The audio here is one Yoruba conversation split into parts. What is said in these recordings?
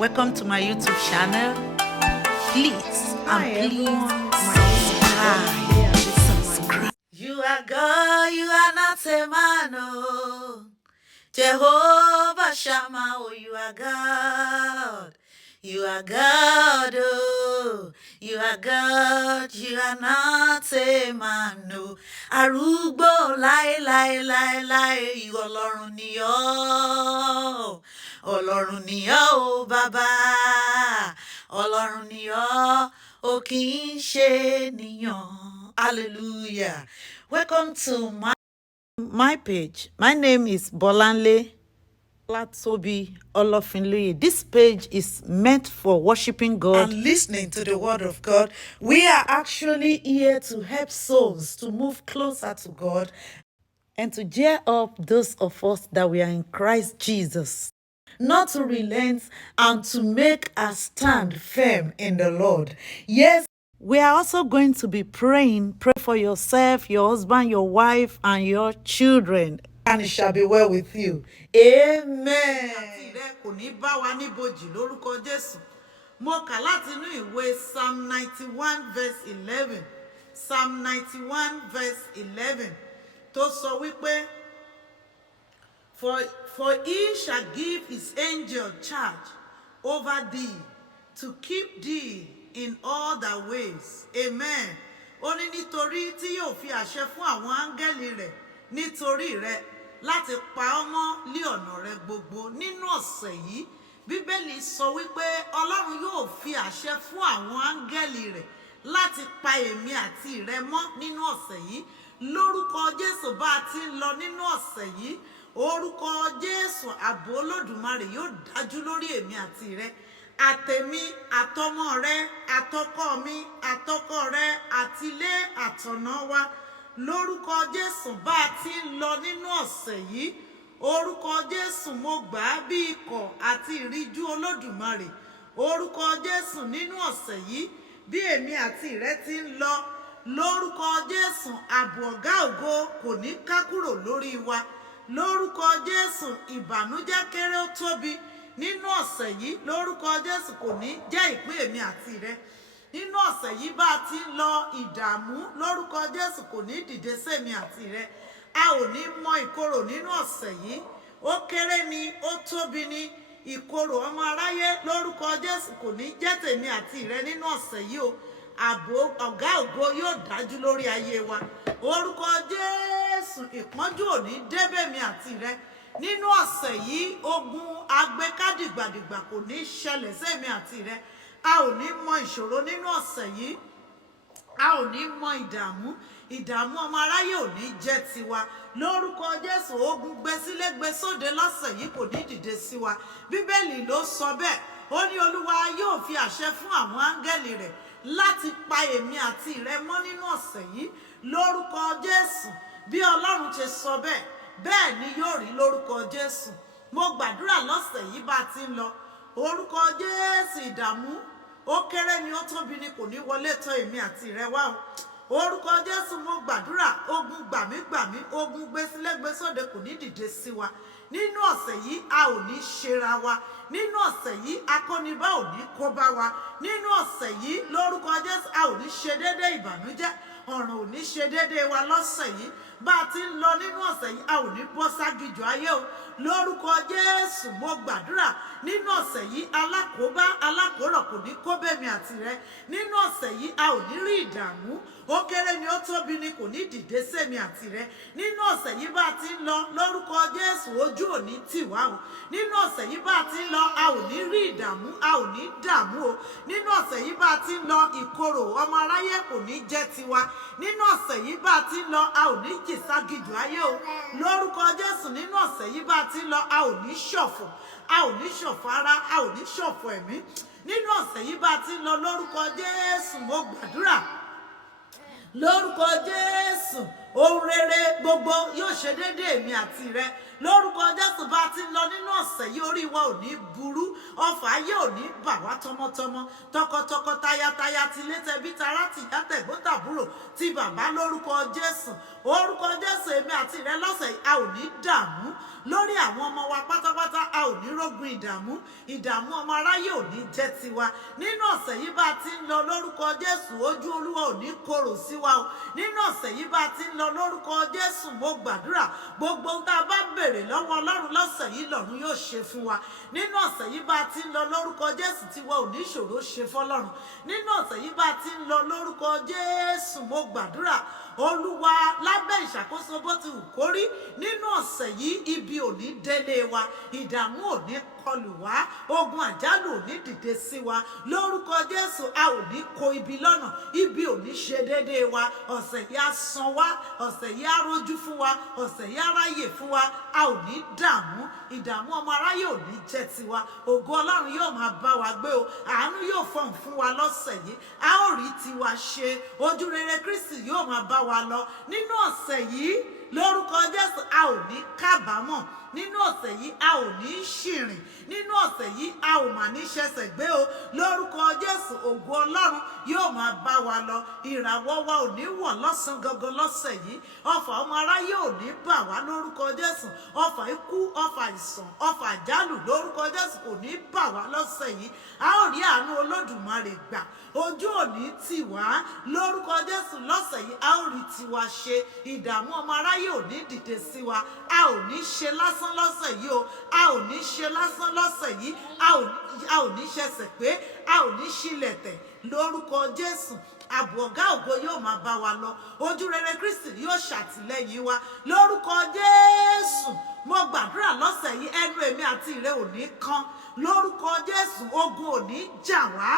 Welcome to my YouTube channel. Please subscribe. You are God, you are not a man. Oh. Jehovah Shammah, oh, you are God. You are God, oh, you are God, you are not a man, no. Arúgbó láé, Ọlọ́run ni ọ́. Olorun ni ọ́, o Baba. Ọlọ́run ni ọ́, o kì í ṣe ènìyàn. Hallelujah. Welcome to my page. My name is Bolanle Latobi Olofinloye. This page is meant for worshiping God and listening to the word of God. We are actually here to help souls to move closer to God and to cheer up those of us that we are in Christ Jesus, not to relent and to make a stand firm in the Lord. Yes, we are also going to be praying. Pray for yourself, your husband, your wife, and your children, and it shall be well with you. Amen. Àti rẹ kò ní bá wa níbojì lórúkọ Jésù. Mo kà láti inú ìwé Psalm 91 verse 11. Psalm 91 verse 11 tó sọ wípé, For he shall give his angel charge over thee to keep thee in all thy ways. Amen. Ó ní nítorí tí yóò fi àṣẹ fún àwọn áńgẹ́lì rẹ̀ nítorí rẹ láti pa ọ́ mọ́ lí ọ̀nà rẹ gbogbo. Nínú ọ̀sẹ̀ yìí, Bíbélì sọ wípé Ọlọ́run yóò fi àṣẹ fún àwọn áńgẹ́lì rẹ̀ láti pa èmi àti rẹ mọ́ nínú ọ̀sẹ̀ yìí. Lórúkọ Jésù bá a ti ń lọ nínú ọ̀sẹ̀ yìí, orúkọ Jésù ààbò Olódùmarè yóò dájú lórí èmi àti rẹ, àtèmi àtọmọ rẹ, àtọkọ mi, àtọkọ rẹ, àtilé àtọ̀nà wa. Lórúkọ Jésù bá a ti ń lọ nínú ọ̀sẹ̀ yìí, orúkọ Jésù mo gbà á bí ikọ̀ àti ìríjú Olódùmarè. Orúkọ Jésù nínú ọ̀sẹ̀ yìí, bí èmi àti rẹ ti ń lọ, lórúkọ Jésù ààbò ọ̀gá ògo kò ní ká kúrò lórí wa. Lórúkọ Jésù ìbànújẹ́ kéré ó tóbi nínú ọ̀sẹ̀ yìí, lórúkọ Jésù kò ní jẹ́ ìpín èmi àti rẹ. Nínú ọ̀sẹ̀ yìí bá a ti ń lọ, ìdààmú lórúkọ Jésù kò ní dìde sẹ́mi àti rẹ. A ò ní mọ ìkorò nínú ọ̀sẹ̀ yìí. Ó kéré ni, ó tóbi ni, ìkorò ọmọ aráyé lórúkọ Jésù kò ní jẹ́ tèmi àti rẹ nínú ọ̀sẹ̀ yìí o. Ààbò ọ̀gá ògo yóò dájú lórí ayé wa. Orúkọ Jésù ìpọ́njú ò ní débèmi àti rẹ. Nínú ọ̀sẹ̀ yìí, ogun agbékádìgbàdìgbà kò ní ṣẹlẹ̀ sẹ́mi àti rẹ. A ò ní mọ ìṣòro nínú ọ̀sẹ̀ yìí. A ò ní mọ ìdààmú ọmọ aráyé ò ní jẹ́ tiwa. Lórúkọ Jésù ogun gbésílé gbésóde lọ́sẹ̀ yìí kò ní dìde sí wa. Bíbélì ló sọ bẹ́ẹ̀. Ó ní Olúwa yóò fi àṣẹ fún àwọn áńgẹ́lì rẹ̀ láti pa èmi àti rẹ mọ́ nínú ọ̀sẹ̀ yìí. Lórúkọ Jésù, bí Ọlọ́run ṣe sọ bẹ́ẹ̀, bẹ́ẹ̀ ni yóò rí lórúkọ Jésù. Mo gbàdúrà lọ́sẹ̀ yìí bá ti ń lọ. Orúkọ Jésù ìdààmú ó kéré ni ó tóbi ni kò ní wọlé tọ̀ èmi àti rẹ wá o. Orúkọ Jésù mo gbàdúrà, ogun gbàmígbàmí, ogun gbésílẹ́gbésóde kò ní dìde sí wa. Nínú ọ̀sẹ̀ yìí a ò ní ṣera wa. Nínú ọ̀sẹ̀ yìí akónibá ò ní kó bá wa. Nínú ọ̀sẹ̀ yìí lórúkọ Jésù a ò ní ṣe déédé ìbànújẹ́. Ọ̀ràn ò ní ṣe déédé wa lọ́sẹ̀ yìí. Bá a ti ń lọ nínú ọ̀sẹ̀ yìí a ò ní bọ́ ságijù ayé o. Lórúkọ Jésù mo gbàdúrà, nínú ọ̀sẹ̀ yìí alákòóbá alákòóràn kò ní kó bẹ́mi àti rẹ. Nínú ọ̀sẹ̀ yìí a ò ní rí ìdààmú. Ó kéré ni ó tóbi ni kò ní dìde sẹ́mi àti rẹ. Nínú ọ̀sẹ̀ yìí bá a ti ń lọ, lórúkọ Jésù ojú ò ní tì wá o. Nínú ọ̀sẹ̀ yìí bá a ti ń lọ, a ò ní rí ìdààmú, a ò ní dààmú o. Nínú ọ̀sẹ̀ yìí bá a ti ń lọ, ìkorò ọmọ aráyé kò ní jẹ́ tiwa. Nínú ọ̀sẹ̀ yìí bá a ti ń lọ, a ò ní jì ságijù ayé o. Lórúkọ Jésù nínú ọ̀sẹ̀ yìí bá a ti ń lọ, a ò ní ṣọ̀fọ̀, a ò ní ṣọ̀fọ̀ ara, a ò ní ṣọ̀fọ̀ ẹ̀mí. Nínú ọ̀sẹ̀ yìí bá a ti ń lọ, lórúkọ Jésù mo gbàdúrà, lórúkọ Jésù ohun rere gbogbo yóò ṣe déédé èmi àti rẹ. Lórúkọ Jésù bá ti ń lọ nínú ọ̀sẹ̀ yìí, orí wa ò ní burú, ọfà ayé ò ní bà wá tọmọtọmọ, tọkọtọkọ, tayátayá, tilé tẹbí tará, tìyá tẹ̀gbọ́n tàbúrò, ti bàbá. Lórúkọ Jésù, orúkọ Jésù èmi àti rẹ lọ́sẹ̀ yìí a ò ní dààmú. Lórí àwọn ọmọ wa pátápátá a ò ní rógun ìdààmú ọmọ aráyé ò ní jẹ́ tiwa nínú ọ̀sẹ̀ yìí bá ti ń lọ lórúkọ Jésù ojú Olúwa ò ní korò sí wa o nínú ọ̀sẹ̀ yìí bá ti ń lọ lórúkọ Jésù mo gbàdúrà gbogbo ohun tá a bá béèrè lọ́wọ́ Ọlọ́run lọ́sẹ̀ yìí lọ́run yóò ṣe fún wa nínú ọ̀sẹ̀ yìí bá ti ń lọ lórúkọ Jésù tiwa ò ní ìṣòro ṣe fọ́lọ́run nínú ọ̀sẹ̀ yìí bá ti ń lọ lórúkọ Jésù mo gbàdúrà Olúwa lábẹ́ ìṣàkóso bó ti wù kó rí nínú ọ̀sẹ̀ yìí ibi ò ní délé wa ìdààmú ò ní kọlù wá ogun àjálù ò ní dìde sí wa lórúkọ Jésù a ò ní kó ibi lọ́nà ibi ò ní ṣe déédéé wa ọ̀sẹ̀ yìí á san wá ọ̀sẹ̀ yìí á rójú fún wa ọ̀sẹ̀ yìí á ráyè fún wa a ò ní ìdààmú ọmọ aráyé ò ní jẹ́ tiwa ògo Ọlọ́run yóò máa bá wa gbé o àánú yóò fọ̀hún fún wa lọ́sẹ̀ yìí a ó rí tiwa ṣe ojú rere Kristi yóò máa bá wa lọ nínú ọ̀sẹ̀ yìí lórúkọ Jésù a ò ní kábàámọ̀ nínú ọ̀sẹ̀ yìí a ò ní ṣìrìn nínú ọ̀sẹ̀ yìí a ò mà ní ṣẹ̀ṣẹ̀ gbé o lórúkọ Jésù ògo Ọlọ́run yóò máa bá wa lọ ìràwọ̀ wa ò ní wọ̀ lọ́sàn gangan lọ́sẹ̀ yìí ọfà ọmọ aráyé ò ní bà wá lórúkọ Jésù ọfà ikú ọfà ìsàn ọfà àjálù lórúkọ Jésù kò ní bà wá lọ́sẹ̀ yìí a ó rí àánú Olódùmarè gbà ojú òní tì wá lórúkọ Jésù lọ́sẹ̀ yìí a ó rí tiwa ṣe ìdààmú ọmọ aráyé ò ní dìde sí wa a ò ní ṣe lásán lọ́sẹ̀ yìí o a ò ní ṣe lásán lọ́sẹ̀ yìí a ò ní ṣẹ̀ṣẹ̀ pé a ò ní ṣílẹ̀tẹ̀ lórúkọ Jésù ààbò ọ̀gá ògo yóò máa bá wa lọ ojú rere Kristi yóò ṣàtìlẹ́yìn wa lórúkọ Jésù mo gbàdúrà lọ́sẹ̀ yìí ẹnu èmi àti ìrẹ ò ní kan lórúkọ Jésù ogun ò ní jà wá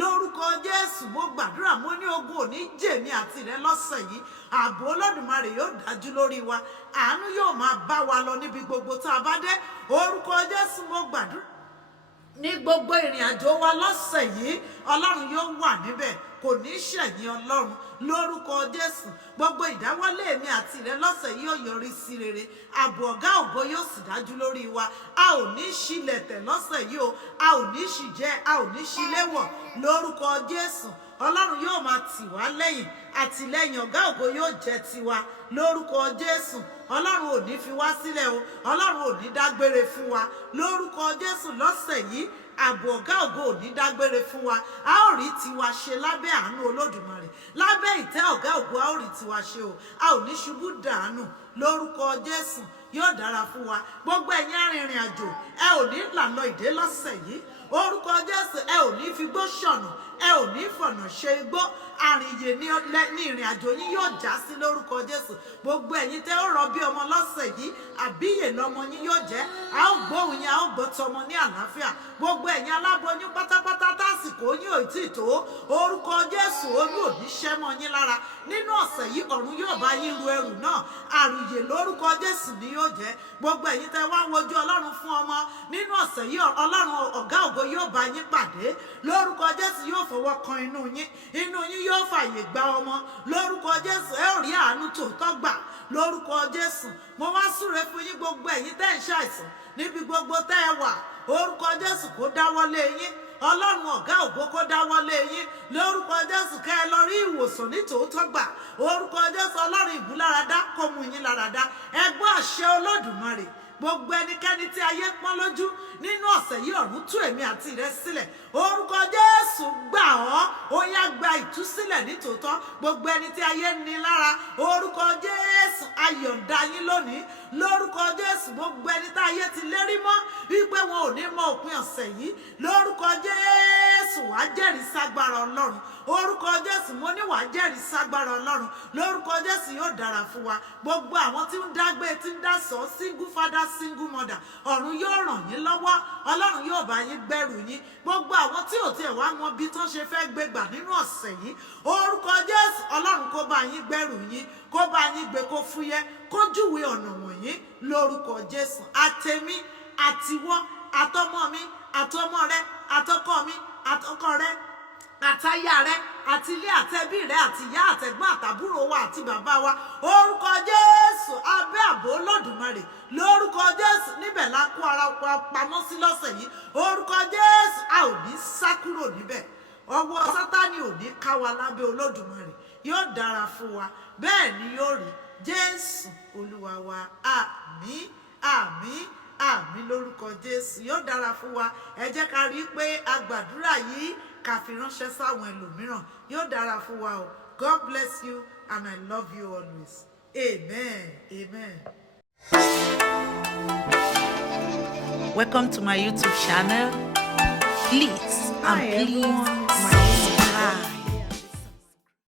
lórúkọ Jésù mo gbàdúrà mo ní ogun ò ní jèmi àti ìrẹ lọ́sẹ̀ yìí ààbò Olódùmarè yóò dájú lórí wa àánú yóò máa bá wa lọ níbi gbogbo tá a bá dé orúkọ Jésù mo gbàdúrà ní gbogbo ìrìn àjò wa lọ́sẹ̀ yìí Ọlọ́run yóò wà níbẹ̀ kò ní ṣẹ̀yìn Ọlọ́run lórúkọ Jésù gbogbo ìdáwọ́lé mi àti ìrẹ lọ́sẹ̀ yìí yóò yọrí sí rere ààbò ọ̀gá ògo yóò sì dájú lórí wa a ò ní ṣílẹ̀tẹ̀ lọ́sẹ̀ yìí o a ò ní ṣìjẹ a ò ní ṣíléwọ̀ lórúkọ Jésù Ọlọ́run yóò máa tì wá lẹ́yìn àtìlẹ́yìn ọ̀gá ògo yóò jẹ́ tiwa lórúkọ Jésù Ọlọ́run ò ní fi wá sílẹ̀ o Ọlọ́run ò ní dágbére fún wa lórúkọ Jésù lọ́sẹ̀ yìí ààbò ọ̀gá ògo ò ní dágbére fún wa a ó rí tiwa ṣe lábẹ́ àánú Olódùmarè lábẹ́ ìtẹ́ ọ̀gá ògo a ó rí tiwa ṣe o a ò ní ṣubú dànù lórúkọ Jésù yóò dára fún wa gbogbo ẹ̀yin arìnrìn àjò ẹ ò ní lànà ìdè lọ́sẹ̀ yìí orúkọ Jésù ẹ ò ní fi gbó ṣọ̀nà ẹ ò ní fọ̀nà ṣe igbó àrìnyè ní ìrìn àjò yín yóò já sí lórúkọ Jésù gbogbo ẹ̀yin tẹ́ ó rọbí ọmọ lọ́sẹ̀ yìí àbíyè lọmọ yín yóò jẹ́ a ó gbóhùn yín a ó gbọ́ tọmọ ní àlàáfíà gbogbo ẹ̀yin aláboyún pátápátá tásìkò yín ò tí ì tó orúkọ Jésù oyún ò ní ṣẹ́ mọ́ yín lára nínú ọ̀sẹ̀ yìí ọ̀run yóò bá yín ru ẹrù náà àrùyè lórúkọ Jésù ni yóò jẹ́ gbogbo ẹ̀yin tẹ́ wá wojú Ọlọ́run fún ọmọ nínú ọ̀sẹ̀ yìí Ọlọ́run ọ̀gá ògo yóò bá yín pàdé lórúkọ Jésù yóò fọwọ́ kan inú yín yóò fàyè gba ọmọ lórúkọ Jésù ẹ ò rí àánú tòótọ́ gbà lórúkọ Jésù mo wá súre fún yín gbogbo ẹ̀yin tẹ́ ń ṣàìsàn níbi gbogbo tẹ́ ẹ wà orúkọ Jésù kó dáwọ́lé yín Ọlọ́run ọ̀gá ògo kó dáwọ́lé yín lórúkọ Jésù kẹ́ ẹ lọ rí ìwòsàn ní tòótọ́ gbà orúkọ Jésù Ọlọ́run ìmúláradá kó mú yín láradá ẹ gbọ́ àṣẹ Olódùmarè gbogbo ẹnikẹ́ni tí ayé pọ́n lójú nínú ọ̀sẹ̀ yìí ọ̀run tú èmi àti rẹ sílẹ̀ orúkọ Jésù gbà ọ́ ó yá gba ìtúsílẹ̀ nítòótọ́ gbogbo ẹni tí ayé ní lára orúkọ Jésù ayọ̀ǹda yín lónìí lórúkọ Jésù gbogbo ẹni tí ayé ti lérí mọ́ wípé wọn ò ní mọ òpin ọ̀sẹ̀ yìí lórúkọ Jésù wàá jẹ́rìí ságbára Ọlọ́run orúkọ Jésù mo ní wàá jẹ́rìí ságbára Ọlọ́run lórúkọ Jésù yóò dára fún wa gbogbo àwọn tí ń dágbé tí ń dá sọ single father single mother ọ̀run yóò ràn yín lọ́wọ́ Ọlọ́run yóò bá yín gbẹ́rù yín gbogbo àwọn tí ò tiẹ̀ wá mọ bí tó ṣe fẹ́ gbégbà nínú ọ̀sẹ̀ yìí orúkọ Jésù Ọlọ́run kó bá yín gbẹ́rù yín kó bá yín gbé kó fúyẹ́ kó júwe ọ̀nà wọ̀nyí lórúkọ Jésù àtèmi àtiwọ́ àtọmọ mi àtọmọ rẹ àtọkọ mi àtọkọ rẹ àtayá rẹ àti ilé àtẹbí rẹ àti ìyá àtẹ̀gbọ́n àtàbúrò wa àti bàbá wa orúkọ Jésù abẹ́ ààbò Olódùmarè lórúkọ Jésù níbẹ̀ la kó ara wa pamọ́ sí lọ́sẹ̀ yìí orúkọ Jésù a ò ní sá kúrò níbẹ̀ ọwọ́ Sátánì ò ní ká wa lábẹ́ Olódùmarè yóò dára fún wa bẹ́ẹ̀ ni yóò rí Jésù Olúwa wa àmín àmín àmì lórúkọ Jésù yóò dára fún wa. Ẹ jẹ́ ká rí pé a gbàdúrà yìí ká fi ránṣẹ́ sáwọn ẹlòmíràn. Yóò dára fún wa o. God bless you and I love you always. Amen. Amen. Welcome to my YouTube channel. Please, and please subscribe.